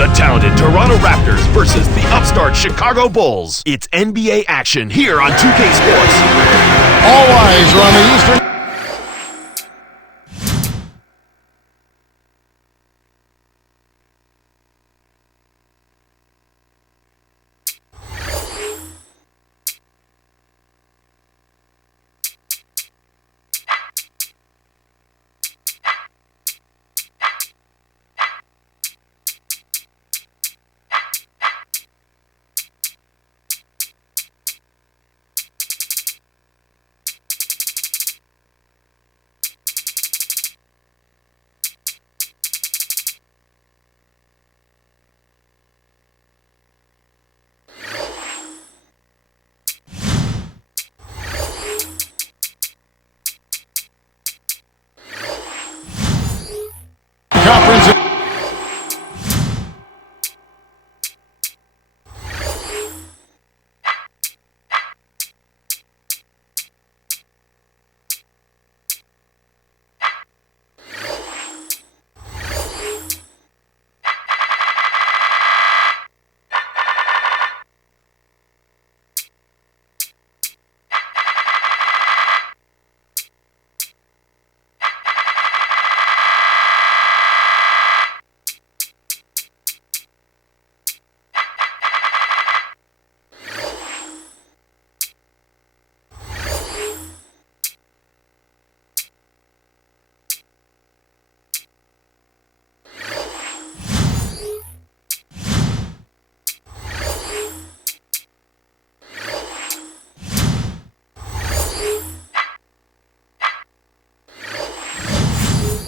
The talented Toronto Raptors versus the upstart Chicago Bulls. It's NBA action here on 2K Sports. All eyes are on the Eastern. Conference.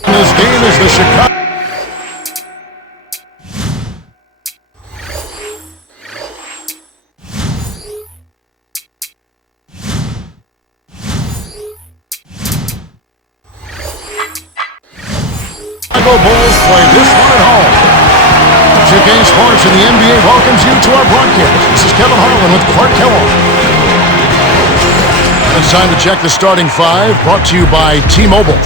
This game is the Chicago. Bulls play this one at home. 2K Sports and the NBA welcomes you to our broadcast. This is Kevin Harlan with Clark Kellogg. It's time to check the starting five, brought to you by T-Mobile.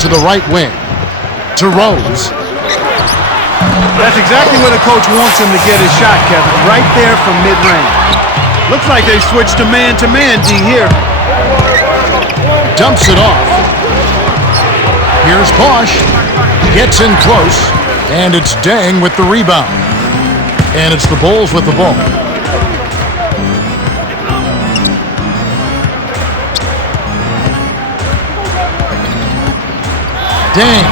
To the right wing, to Rose. That's exactly where the coach wants him to get his shot, Kevin. Right there from mid-range. Looks like they switched to man-D here. Dumps it off. Here's Bosch. Gets in close, and it's Deng with the rebound. And it's the Bulls with the ball. Deng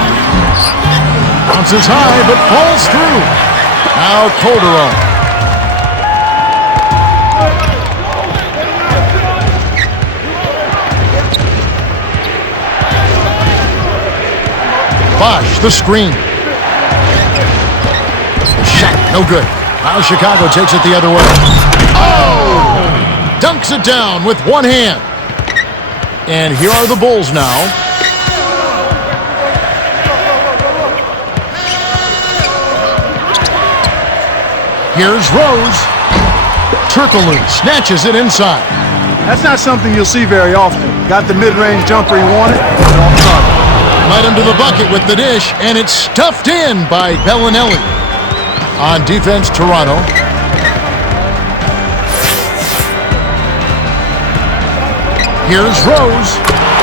bounces high but falls through. Now Calderon. Bosch, the screen. The shot, no good. Now Chicago takes it the other way. Oh! Dunks it down with one hand. And here are the Bulls now. Here's Rose. Turkoglu snatches it inside. That's not something you'll see very often. Got the mid-range jumper he wanted, and off target. Led him to the bucket with the dish, and it's stuffed in by Bellinelli. On defense, Toronto. Here's Rose.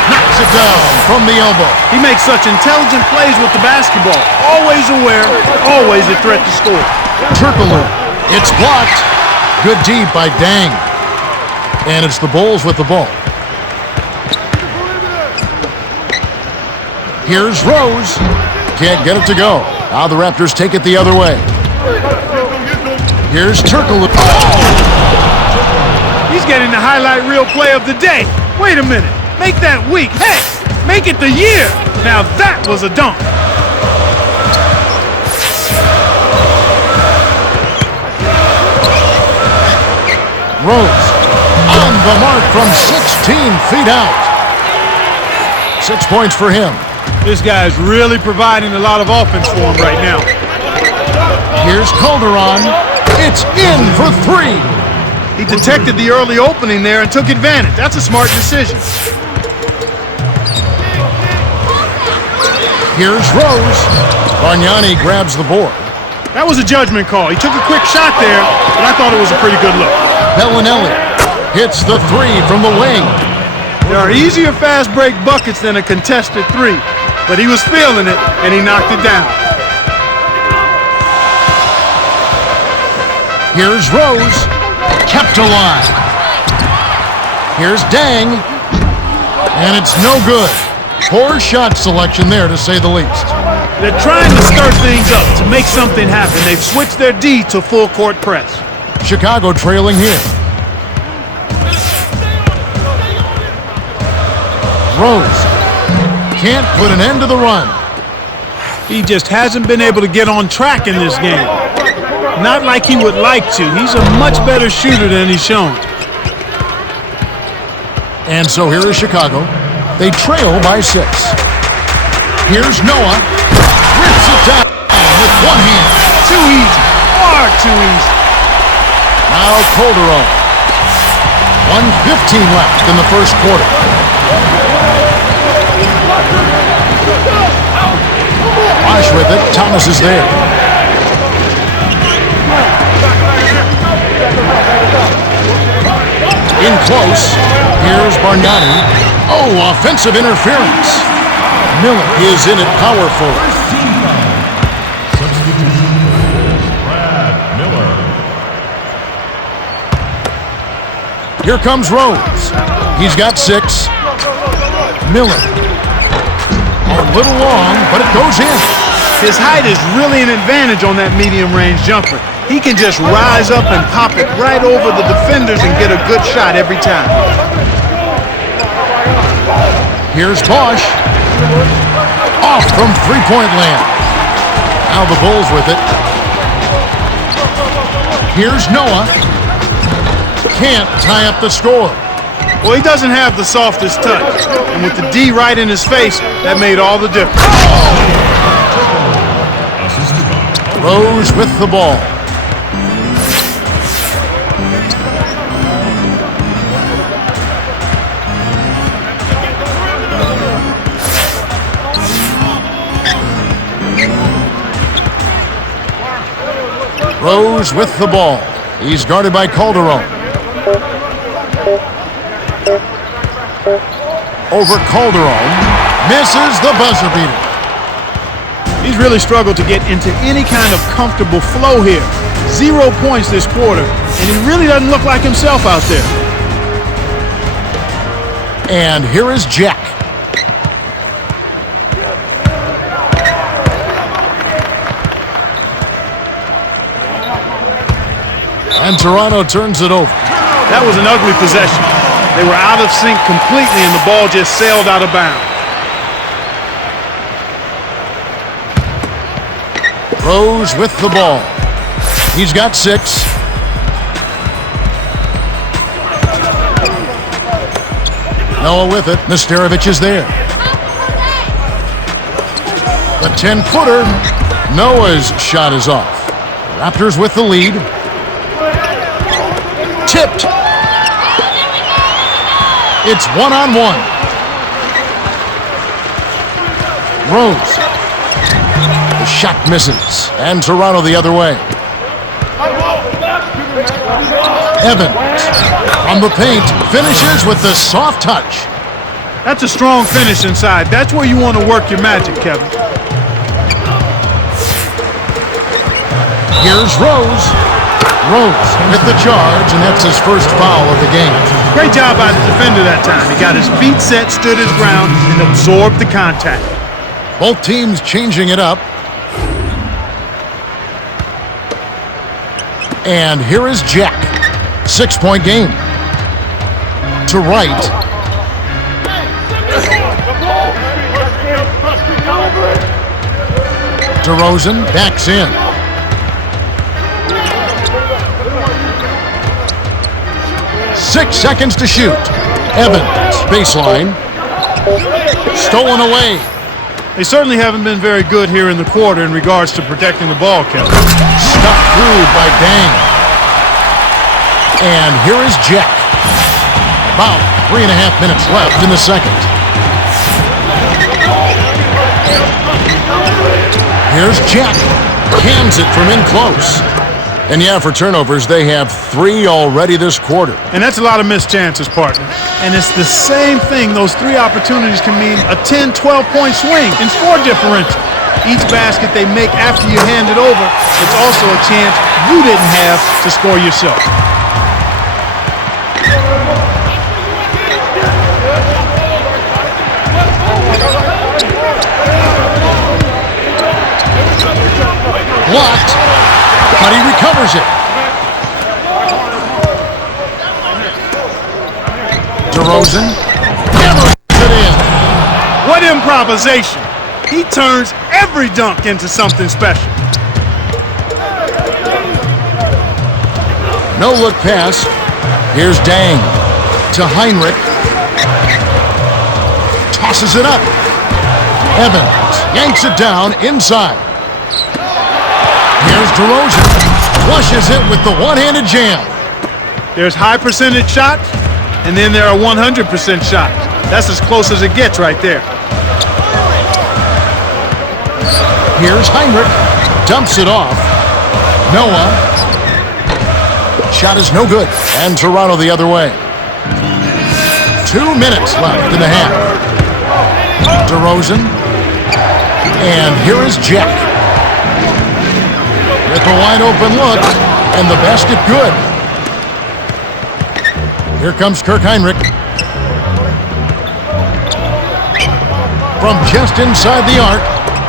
Knocks it down from the elbow. He makes such intelligent plays with the basketball. Always aware, always a threat to score. Turkoglu. It's blocked. Good deep by Deng. And it's the Bulls with the ball. Here's Rose. Can't get it to go. Now the Raptors take it the other way. Here's Turkoglu. He's getting the highlight reel play of the day. Wait a minute. Make that week. Hey, make it the year. Now that was a dunk. Rose the mark from 16 feet out. 6 points for him. This guy's really providing a lot of offense for him right now. Here's Calderon. It's in for 3. He detected the early opening there and took advantage. That's a smart decision. Here's Rose. Bargnani grabs the board. That was a judgment call. He took a quick shot there, but I thought it was a pretty good look. Bellinelli hits the 3 from the wing. There are easier fast break buckets than a contested 3, but he was feeling it, and he knocked it down. Here's Rose, kept alive. Here's Dang, and it's no good. Poor shot selection there, to say the least. They're trying to stir things up to make something happen. They've switched their D to full court press. Chicago trailing here. Rose can't put an end to the run. He just hasn't been able to get on track in this game. Not like he would like to. He's a much better shooter than he's shown. And so here is Chicago. They trail by 6. Here's Noah. Rips it down with one hand. Too easy. Far too easy. Now Calderon. 1:15 left in the first quarter. Bosch with it. Thomas is there. In close. Here's Bargnani. Oh, offensive interference. Miller is in it powerful. Here comes Rose. He's got 6. Miller. A little long, but it goes in. His height is really an advantage on that medium-range jumper. He can just rise up and pop it right over the defenders and get a good shot every time. Here's Bosch. Off from three-point land. Now the Bulls with it. Here's Noah. Can't tie up the score. Well, he doesn't have the softest touch. And with the D right in his face, that made all the difference. Rose with the ball. Rose with the ball. He's guarded by Calderon. Over Calderon. Misses the buzzer beater. He's really struggled to get into any kind of comfortable flow here. 0 points this quarter, and he really doesn't look like himself out there. And here is Jack. And Toronto turns it over. That was an ugly possession. They were out of sync completely, and the ball just sailed out of bounds. Rose with the ball. He's got 6. Noah with it. Nesterovic is there. The 10-footer. Noah's shot is off. Raptors with the lead. Tipped. It's 1-on-1. Rose. The shot misses. And Toronto the other way. Evans on the paint. Finishes with the soft touch. That's a strong finish inside. That's where you want to work your magic, Kevin. Here's Rose. Rose with the charge, and that's his first foul of the game. Great job by the defender that time. He got his feet set, stood his ground, and absorbed the contact. Both teams changing it up. And here is Jack. 6-point game. To right. DeRozan backs in. 6 seconds to shoot. Evans, baseline. Stolen away. They certainly haven't been very good here in the quarter in regards to protecting the ball, Kevin. Stuffed through by Dang. And here is Jack. About 3.5 minutes left in the second. Here's Jack. Cans it from in close. And yeah, for turnovers, they have 3 already this quarter. And that's a lot of missed chances, partner. And it's the same thing. Those 3 opportunities can mean a 10, 12-point swing in score differential. Each basket they make after you hand it over, it's also a chance you didn't have to score yourself. Blocked, but he recovers it. DeRozan hammers it in. What improvisation! He turns every dunk into something special. No look pass. Here's Dang to Heinrich. Tosses it up. Evans yanks it down inside. Here's DeRozan. Flushes it with the one-handed jam. There's high percentage shots, and then there are 100% shots. That's as close as it gets right there. Here's Heinrich. Dumps it off. Noah. Shot is no good. And Toronto the other way. 2 minutes left in the half. DeRozan. And here is Jack. With a wide open look. And the basket good. Here comes Kirk Heinrich. From just inside the arc.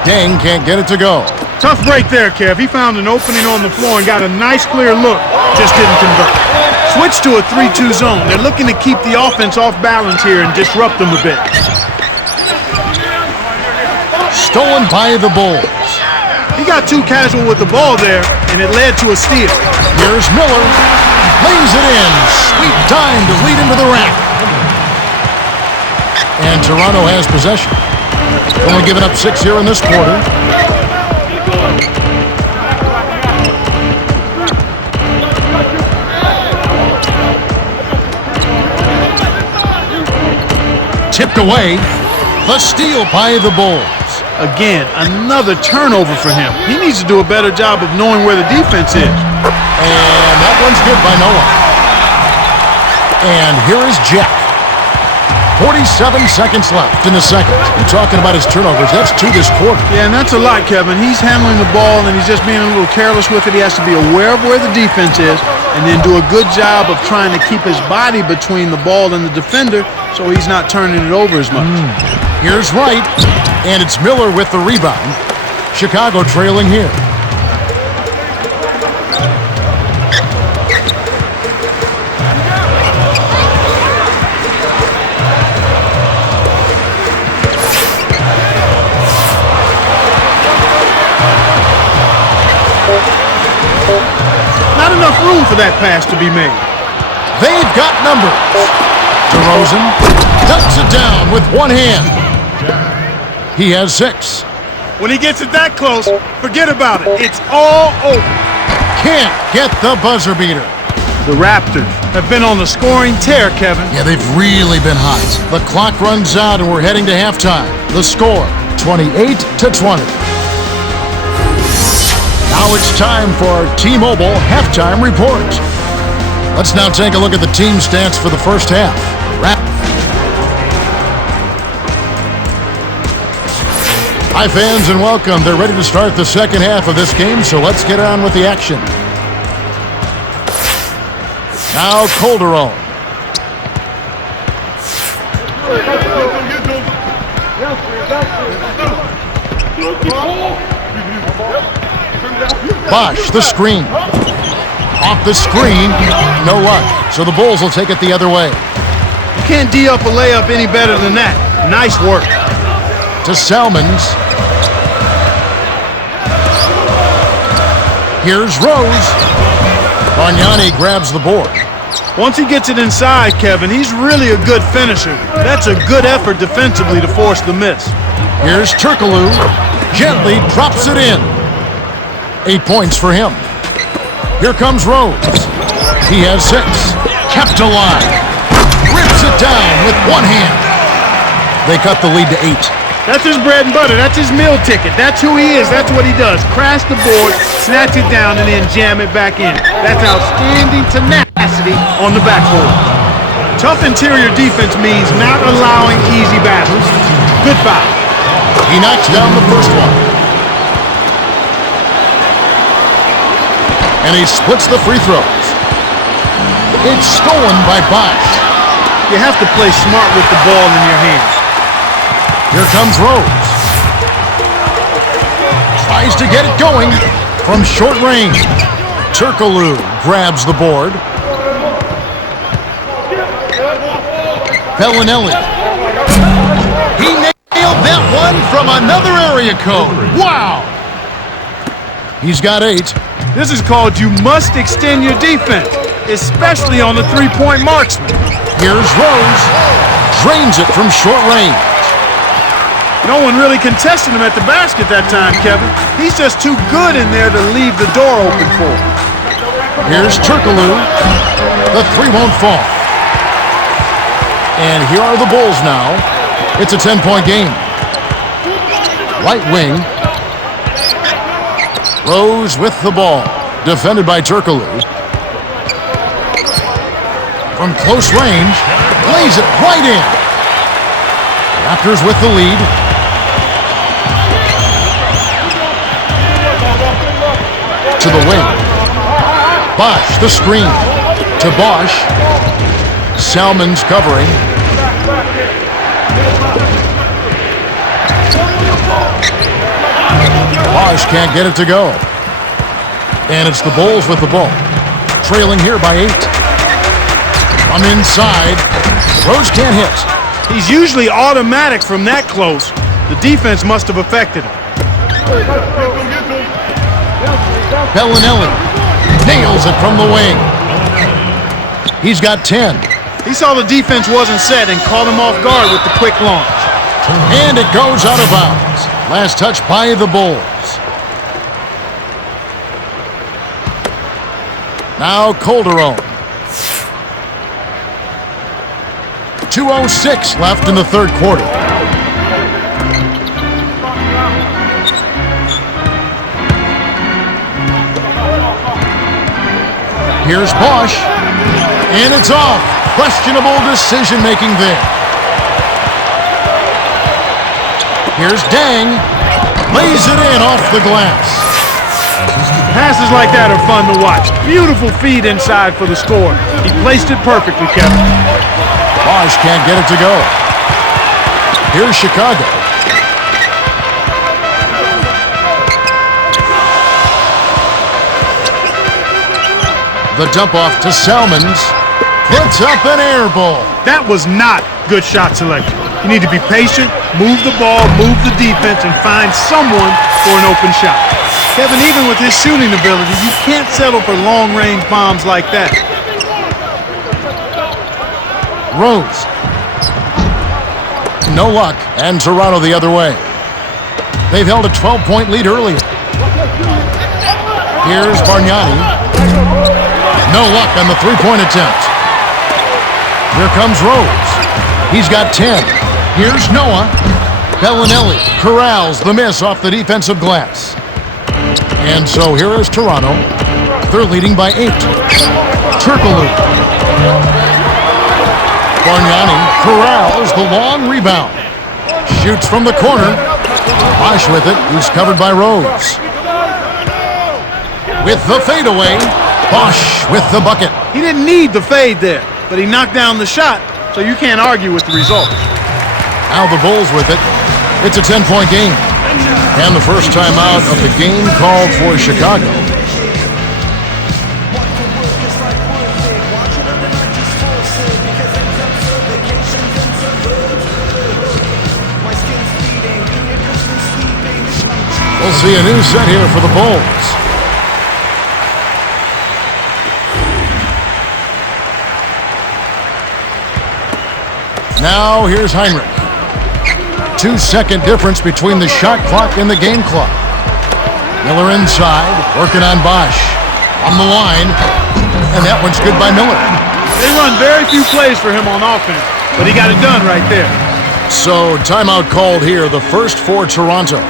Dang can't get it to go. Tough break there, Kev. He found an opening on the floor and got a nice clear look. Just didn't convert. Switch to a 3-2 zone. They're looking to keep the offense off balance here and disrupt them a bit. Stolen by the Bulls. He got too casual with the ball there, and it led to a steal. Here's Miller. Lays it in. Sweet dime to lead into the rack. And Toronto has possession. Only giving up 6 here in this quarter. Tipped away. The steal by the Bulls. Again, another turnover for him. He needs to do a better job of knowing where the defense is. And that one's good by Noah. And here is Jack. 47 seconds left in the second. You're talking about his turnovers. That's 2 this quarter. Yeah, and that's a lot, Kevin. He's handling the ball, and he's just being a little careless with it. He has to be aware of where the defense is and then do a good job of trying to keep his body between the ball and the defender so he's not turning it over as much. Here's Wright, and it's Miller with the rebound. Chicago trailing here. Not enough room for that pass to be made. They've got numbers. DeRozan dunks it down with one hand. He has 6. When he gets it that close, forget about it. It's all over. Can't get the buzzer beater. The Raptors have been on the scoring tear, Kevin. Yeah, they've really been hot. The clock runs out and we're heading to halftime. The score, 28-20. Now it's time for our T-Mobile halftime report. Let's now take a look at the team stats for the first half. Hi fans and welcome. They're ready to start the second half of this game, so let's get on with the action. Now Calderon. Bosch, the screen. Off the screen, no luck. So the Bulls will take it the other way. You can't D up a layup any better than that. Nice work. To Salmons. Here's Rose. Bargnani grabs the board. Once he gets it inside, Kevin, he's really a good finisher. That's a good effort defensively to force the miss. Here's Turkoglu. Gently drops it in. 8 points for him. Here comes Rose. He has 6. Kept alive. Rips it down with one hand. They cut the lead to 8. That's his bread and butter. That's his meal ticket. That's who he is. That's what he does. Crash the board, snatch it down, and then jam it back in. That's outstanding tenacity on the backboard. Tough interior defense means not allowing easy baskets. Good foul. He knocks down the first one. And he splits the free throws. It's stolen by Bosch. You have to play smart with the ball in your hand. Here comes Rose. Tries to get it going from short range. Turkoglu grabs the board. Bellinelli. He nailed that one from another area code. Wow! He's got 8. This is called you must extend your defense, especially on the three-point marksman. Here's Rose. Drains it from short range. No one really contested him at the basket that time, Kevin. He's just too good in there to leave the door open for him. Here's Turkoglu. The 3 won't fall. And here are the Bulls now. It's a 10-point game. Right wing. Rose with the ball. Defended by Turkoglu. From close range. Lays it right in. Raptors with the lead. To the wing. Bosch, the screen. To Bosch. Salmon's covering. Bosch can't get it to go. And it's the Bulls with the ball. Trailing here by 8. From inside. Rose can't hit. He's usually automatic from that close. The defense must have affected him. Bellinelli nails it from the wing. He's got 10. He saw the defense wasn't set and caught him off guard with the quick launch. And it goes out of bounds. Last touch by the Bulls. Now Calderon. 2:06 left in the third quarter. Here's Bosch, and it's off. Questionable decision-making there. Here's Dang, lays it in off the glass. Passes like that are fun to watch. Beautiful feed inside for the score. He placed it perfectly, Kevin. Bosch can't get it to go. Here's Chicago. The dump off to Salmons. Puts up an air ball. That was not good shot selection. You need to be patient, move the ball, move the defense, and find someone for an open shot. Kevin, even with his shooting ability, you can't settle for long-range bombs like that. Rose. No luck, and Toronto the other way. They've held a 12-point lead earlier. Here's Bargnani. No luck on the three-point attempt. Here comes Rose. He's got 10. Here's Noah. Bellinelli corrals the miss off the defensive glass. And so here is Toronto. They're leading by 8. Turkoglu. Bargnani corrals the long rebound. Shoots from the corner. Bosch with it. He's covered by Rose. With the fadeaway. Bosch with the bucket. He didn't need the fade there, but he knocked down the shot, so you can't argue with the result. Now the Bulls with it. It's a 10-point game. And the first time out of the game called for Chicago. We'll see a new set here for the Bulls. Now here's Heinrich. 2-second difference between the shot clock and the game clock. Miller inside, working on Bosch. On the line, and that one's good by Miller. They run very few plays for him on offense, but he got it done right there. So, timeout called here, the first for Toronto.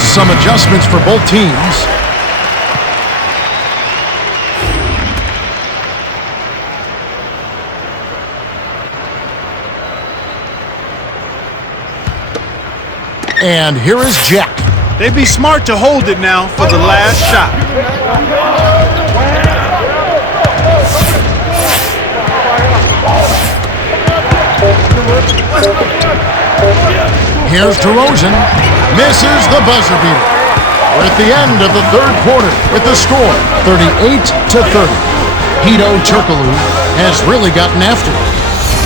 Some adjustments for both teams. And here is Jack. They'd be smart to hold it now for the last shot. Here's DeRozan. Misses the buzzer beater. We're at the end of the third quarter with the score 38-30. Hedo Turkoglu has really gotten after it.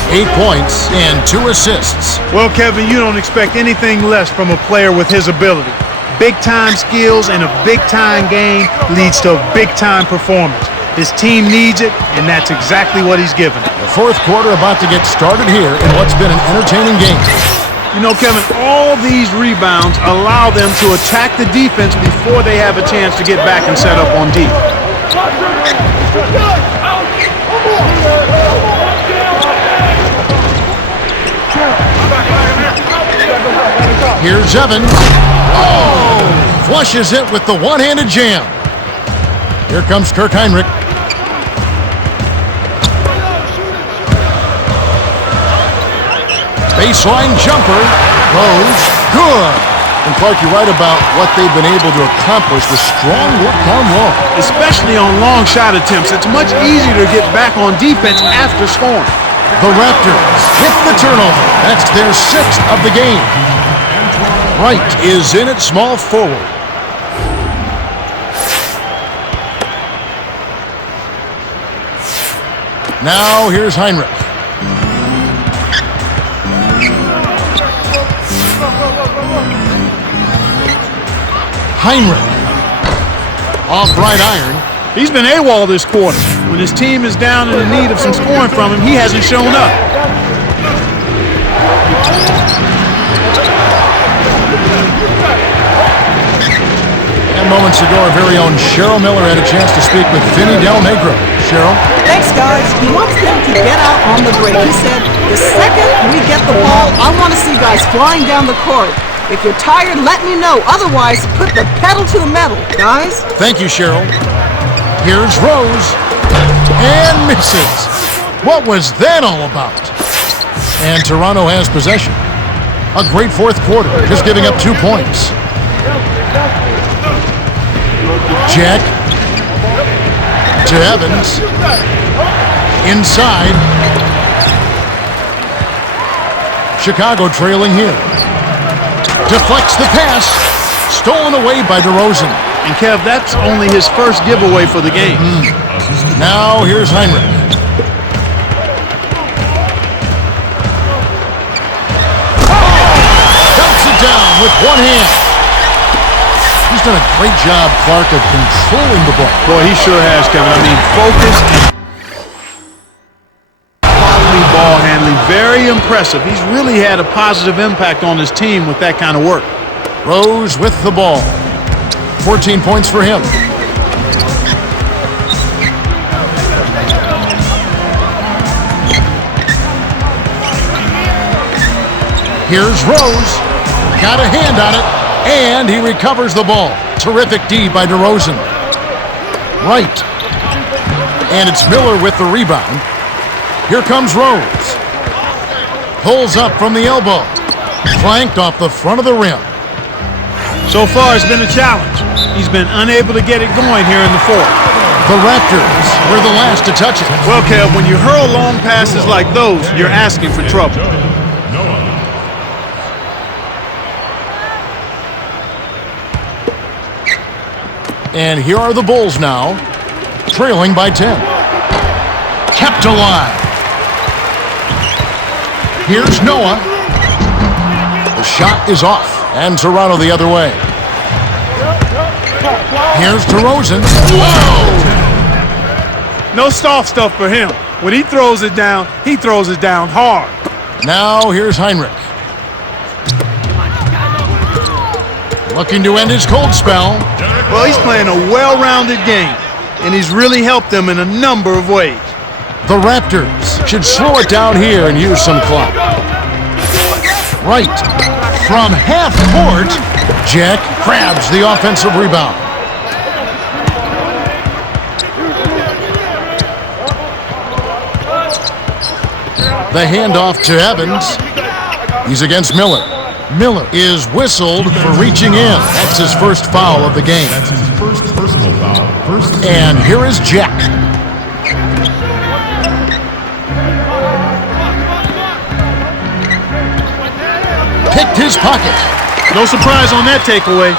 8 points and 2 assists. Well, Kevin, you don't expect anything less from a player with his ability. Big-time skills and a big-time game leads to a big-time performance. His team needs it, and that's exactly what he's given. The fourth quarter about to get started here in what's been an entertaining game. You know, Kevin, all these rebounds allow them to attack the defense before they have a chance to get back and set up on D. Here's Evans. Oh! Flushes it with the one-handed jam. Here comes Kirk Heinrich. Baseline jumper. Goes. Good. And Clark, you're right about what they've been able to accomplish with strong work down low. Especially on long shot attempts. It's much easier to get back on defense after scoring. The Raptors with the turnover. That's their 6th of the game. Wright is in at small forward. Now here's Heinrich. Heinrich. Off right iron. He's been AWOL this quarter. When his team is down and in need of some scoring from him, he hasn't shown up. And moments ago, our very own Cheryl Miller had a chance to speak with Vinny Del Negro. Cheryl? Thanks, guys. He wants them to get out on the break. He said, the second we get the ball, I want to see guys flying down the court. If you're tired, let me know. Otherwise, put the pedal to the metal, guys. Thank you, Cheryl. Here's Rose. And misses. What was that all about? And Toronto has possession. A great fourth quarter, just giving up 2 points. Jack to Evans. Inside. Chicago trailing here. Deflects the pass. Stolen away by DeRozan. And Kev, that's only his first giveaway for the game. Now here's Heinrich. Dumps it down with one hand. He's done a great job, Clark, of controlling the ball. Boy, he sure has, Kevin. I mean, focus and quality ball handling. Very impressive. He's really had a positive impact on his team with that kind of work. Rose with the ball. 14 points for him. Here's Rose. Got a hand on it. And he recovers the ball. Terrific D by DeRozan. Right. And it's Miller with the rebound. Here comes Rose. Pulls up from the elbow. Flanked off the front of the rim. So far, it's been a challenge. He's been unable to get it going here in the fourth. The Raptors were the last to touch it. Well, Kev, when you hurl long passes like those, you're asking for trouble. And here are the Bulls now, trailing by 10. Kept alive. Here's Noah. The shot is off. And Toronto the other way. Here's DeRozan. Whoa! No soft stuff for him. When he throws it down hard. Now here's Heinrich. Looking to end his cold spell. Well, he's playing a well-rounded game, and he's really helped them in a number of ways. The Raptors should slow it down here and use some clock. Right. From half court, Jack grabs the offensive rebound. The handoff to Evans. He's against Miller. Miller is whistled for reaching in. That's his first foul of the game. That's his first personal foul. And here is Jack. Picked his pocket. No surprise on that takeaway.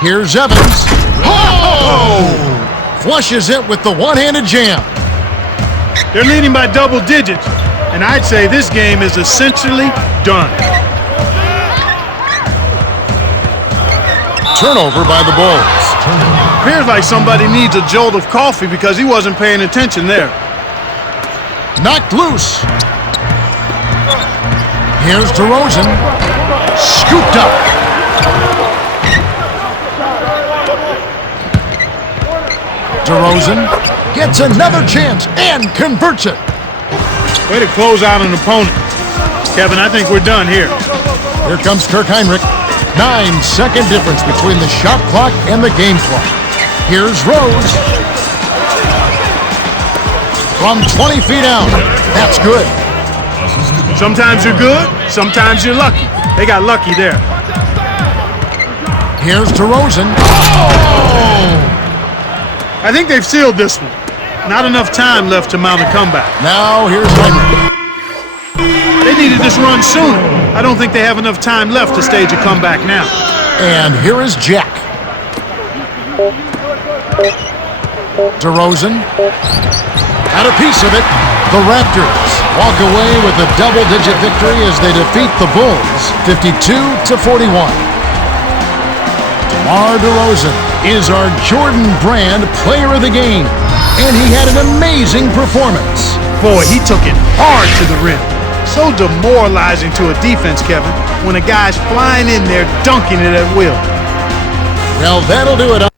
Here's Evans. Oh! Flushes it with the one-handed jam. They're leading by double digits, and I'd say this game is essentially done. Turnover by the Bulls. Appears like somebody needs a jolt of coffee because he wasn't paying attention there. Knocked loose. Here's DeRozan. Scooped up. DeRozan gets another chance and converts it. Way to close out an opponent. Kevin, I think we're done here. Here comes Kirk Heinrich. 9-second difference between the shot clock and the game clock. Here's Rose. From 20 feet out. That's good. Sometimes you're good, sometimes you're lucky. They got lucky there. Here's DeRozan. Oh! I think they've sealed this one. Not enough time left to mount a comeback. Now here's Heinrich. They needed this run sooner. I don't think they have enough time left to stage a comeback now. And here is Jack. DeRozan. Got a piece of it. The Raptors walk away with a double-digit victory as they defeat the Bulls 52-41. DeMar DeRozan is our Jordan Brand Player of the Game, and he had an amazing performance. Boy, he took it hard to the rim. So demoralizing to a defense, Kevin, when a guy's flying in there dunking it at will. Well, that'll do it.